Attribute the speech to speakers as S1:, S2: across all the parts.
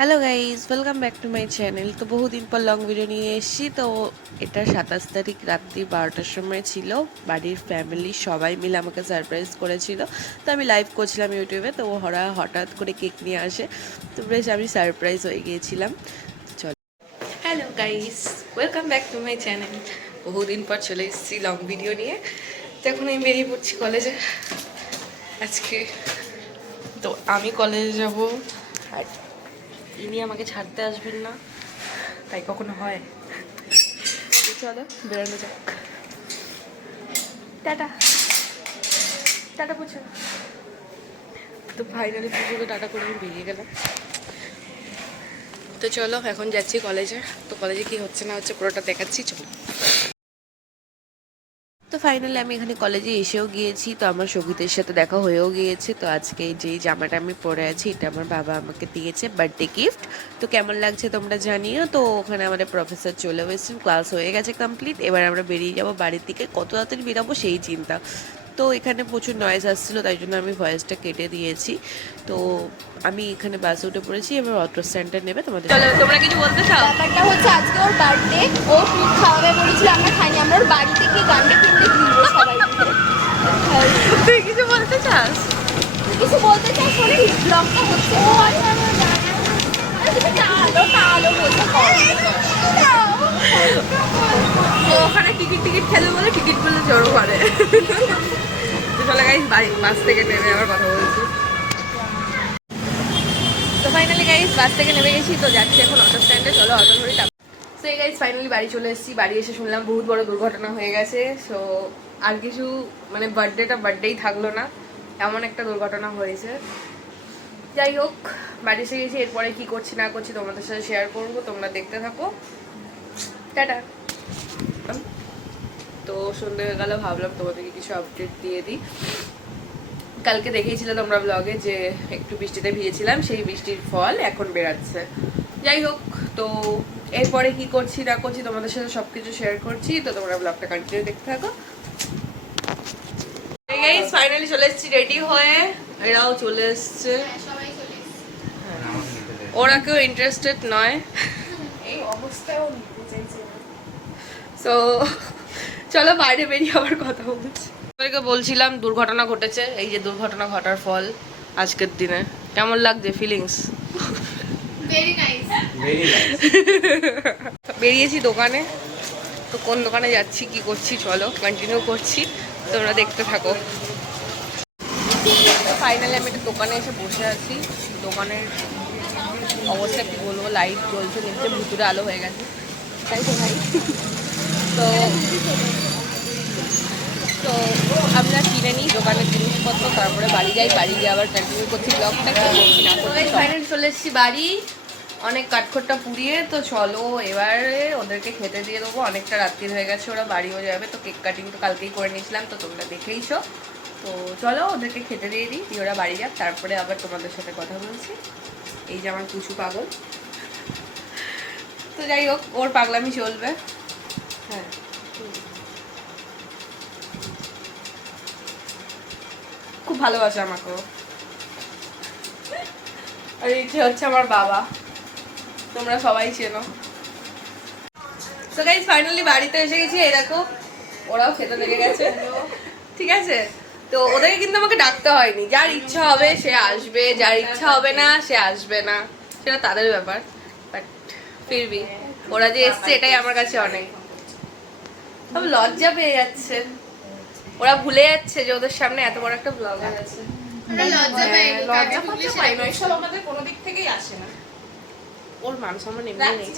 S1: Hello guys welcome back to my channel তো বহুদিন পর লং ভিডিও নিয়ে এসেছি। তো এটা সাতাশ তারিখ রাত্রি বারোটার সময় ছিল। বাড়ির ফ্যামিলি সবাই মিলে আমাকে সারপ্রাইজ করেছিল। তো আমি লাইভ করছিলাম ইউটিউবে তো ওরা হঠাৎ করে কেক নিয়ে আসে। তো বেশ আমি সারপ্রাইজ হয়ে গিয়েছিলাম। চল। Hello guys welcome back to my channel বহুদিন পর চলে এসেছি লং ভিডিও নিয়ে। তো এখন আমি বেরিয়ে পড়ছি কলেজে আজকে তো আমি কলেজে যাব। আর ইনি আমাকে ছাড়তে আসবেন না। তাই কখনো হয়। চলো, বেরোনো যাক। টাটা। টাটা পুজো তো ফাইনালি পুজোকে টাটা করে আমি বেরিয়ে গেলাম। তো চলো, এখন যাচ্ছি কলেজে তো কলেজে কি হচ্ছে না হচ্ছে পুরোটা দেখাচ্ছি, চলো। তো ফাইনালি আমি এখানে কলেজে এসেও গিয়েছি, তো আমার সঙ্গীতের সাথে দেখা হয়েও গিয়েছে। তো আজকে যে জামাটা আমি পরে আছি, এটা আমার বাবা আমাকে দিয়েছে বার্থডে গিফট তো কেমন লাগছে তোমরা জানিও। তো ওখানে আমাদের প্রফেসর চলে এসেছেন ক্লাস হয়ে গেছে কমপ্লিট এবার আমরা বেরিয়ে যাব বাড়ির দিকে। কত তাড়াতাড়ি বেরাবো সেই চিন্তা। তো এখানে প্রচুর নয়েজ আসছিল তাই জন্য আমি ভয়েসটা কেটে দিয়েছি। তো আমি এখানে বাসে উঠে পড়েছি এবার অটো স্ট্যান্ডে নেবে তোমাদের চলো তোমরা কিছু বলতে চাও?
S2: ব্যাপারটা হচ্ছে আজকে ওর বার্থডে ও ফুড খাওয়াবে বলেছিল আমরা খাইনি। আমরা ওর বাড়িতে গিয়ে গান্ডে পিন্ডে ঘুরবো সবাই
S1: তুই কিছু বলতে চাস?
S2: কিছু বলতে চাই শোনে ব্লগটা হচ্ছে ও আরে
S1: ওখানে টিকিট টিকিট খেলে বলে টিকিটগুলো জড়ো করে। বাড়ি বাস থেকে নেমে আবার কথা বলছি। তো ফাইনালি গাইস বাস থেকে নেমে গেছি, তো যাচ্ছি এখন অটো স্ট্যান্ডে চলো অটো ধরে এই গাইস ফাইনালি বাড়ি চলে এসেছি, বাড়ি এসে শুনলাম বহুত বড় দুর্ঘটনা হয়ে গেছে। সো আর কিছু মানে বার্থডেটা বার্থডেই থাকল না, এমন একটা দুর্ঘটনা হয়েছে। যাই হোক, বাড়ি এসে গেছি, এরপরে কি করছি না করছি তোমাদের সাথে শেয়ার করব, তোমরা দেখতে থাকো। টাটা। তো সন্ধে হয়ে গেল ভাবলাম তোমাদেরকে কিছু আপডেট দিয়ে দিই। কালকে দেখেইছিলে তোমরা ব্লগে যে একটু বৃষ্টিতে ভিজেছিলাম সেই বৃষ্টির ফল এখন বেরাচ্ছে যাই হোক তো এরপরে কি করছি না করছি তোমাদের সাথে সব কিছু শেয়ার করছি। তো তোমরা ব্লগটা কন্টিনিউ দেখতে থাকো। ফাইনালি চলে এসেছি রেডি হয়ে এরাও চলে এসছে। ওরা কেউ ইন্টারেস্টেড নয়।
S2: এই অবস্থায়।
S1: তো চলো বাইরে বেরিয়ে আবার কথা বলছি। বলছিলাম দুর্ঘটনা ঘটেছে এই যে দুর্ঘটনা ঘটার ফল আজকের দিনে। কেমন লাগছে ফিলিংস বেরিয়েছি দোকানে তো কোন দোকানে যাচ্ছি কি করছি চলো কন্টিনিউ করছি তোমরা দেখতে থাকো। ফাইনালি আমি একটা দোকানে এসে বসে আছি দোকানের অবস্থা কি বলব লাইট জ্বলছে নিচে ভুতুরে আলো হয়ে গেছে। তাই তো ভাই? তো তো আমরা কিনে নিই দোকানের জিনিসপত্র তারপরে বাড়ি যাই বাড়ি গিয়ে আবার কন্টিনিউ করছি ব্লগটা কি না করছি চলে। এসেছি বাড়ি। অনেক কাঠখোট্টা পুড়িয়ে তো চলো এবারে ওদেরকে খেতে দিয়ে দেবো। অনেকটা রাত্রি হয়ে গেছে ওরা বাড়িও যাবে তো কেক কাটিং তো কালকেই করে নিয়েছিলাম তো তোমরা দেখেইছো। তো চলো ওদেরকে খেতে দিয়ে দিই দিয়ে ওরা বাড়ি যাক। তারপরে আবার তোমাদের সাথে কথা বলছি। এই যে আমার কুচু পাগল। তো যাই হোক ওর পাগলামি চলবে। হ্যাঁ। খুব ভালোবাসে আমাকে আর যে হচ্ছে আমার বাবা। তোমরা সবাই চেনো। তো গাইজ ফাইনালি বাড়িতে এসে গেছি। এই দেখো, ওরাও খেতে লেগে গেছে। ঠিক আছে? তো ওদেরকে কিন্তু আমাকে ডাকতে হয়নি। যার ইচ্ছা হবে সে আসবে, যার ইচ্ছা হবে না সে আসবে না। সেটা তাদের ব্যাপার বাট ফিরবি। ওরা যে এসছে, এটাই আমার কাছে অনেক। সব লজ্জা পেয়ে যাচ্ছে। ওরা ভুলে যাচ্ছে যে ওদের সামনে এত বড় একটা ব্লগ আছে হ্যাঁ, ওর মান সম্মান এমনি নেই।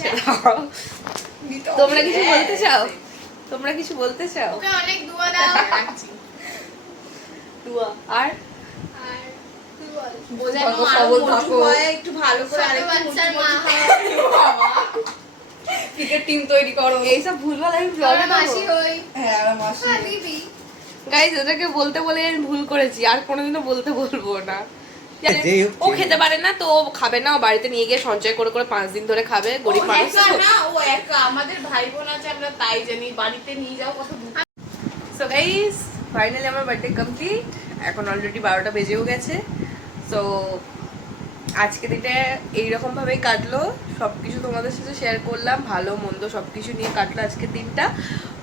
S1: তোমরা কিছু বলতে চাও? তোমরা কিছু বলতে চাও?
S2: ওকে অনেক দোয়া দাও।
S1: আর?
S2: বোঝানো একটু ভালো করে আরেকটু
S3: ক্রিকেট টিম তৈরি করো।
S1: এইসব ভুলভাল আমি ব্লগে
S2: মাসি হই
S3: হ্যাঁ আমার মাসি।
S2: হ্যাঁ দিবি
S1: গাইজ ওদেরকে বলতে বলে আমি ভুল করেছি। আর কোনোদিনও বলতে বলব না। ও খেতে পারে না তো খাবে না। ও বাড়িতে নিয়ে গিয়ে সঞ্চয় করে করে পাঁচ দিন ধরে খাবে গরিব
S3: ও
S1: মানুষ
S3: না ও একা। আমাদের ভাই বোন আছে আমরা তাই জানি। বাড়িতে নিয়ে যাও কত
S1: সো গাইস ফাইনালি আমার বার্থডে কমপ্লিট এখন অলরেডি বারোটা বেজেও গেছে। সো আজকে দিনে এইরকম ভাবেই কাটলো। সব কিছু তোমাদের সাথে শেয়ার করলাম। ভালো, মন্দ সব কিছু নিয়ে কাটলো আজকের দিনটা।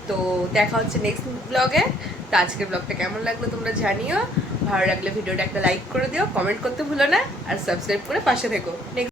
S1: তো দেখা হচ্ছে নেক্সট ব্লগে তো আজকের ব্লগটা কেমন লাগল তোমরা জানিও। ভালো লাগলে ভিডিওটা একটা লাইক করে দিও কমেন্ট করতে ভুলো না। আর সাবস্ক্রাইব করে পাশে থেকো। নেক্সট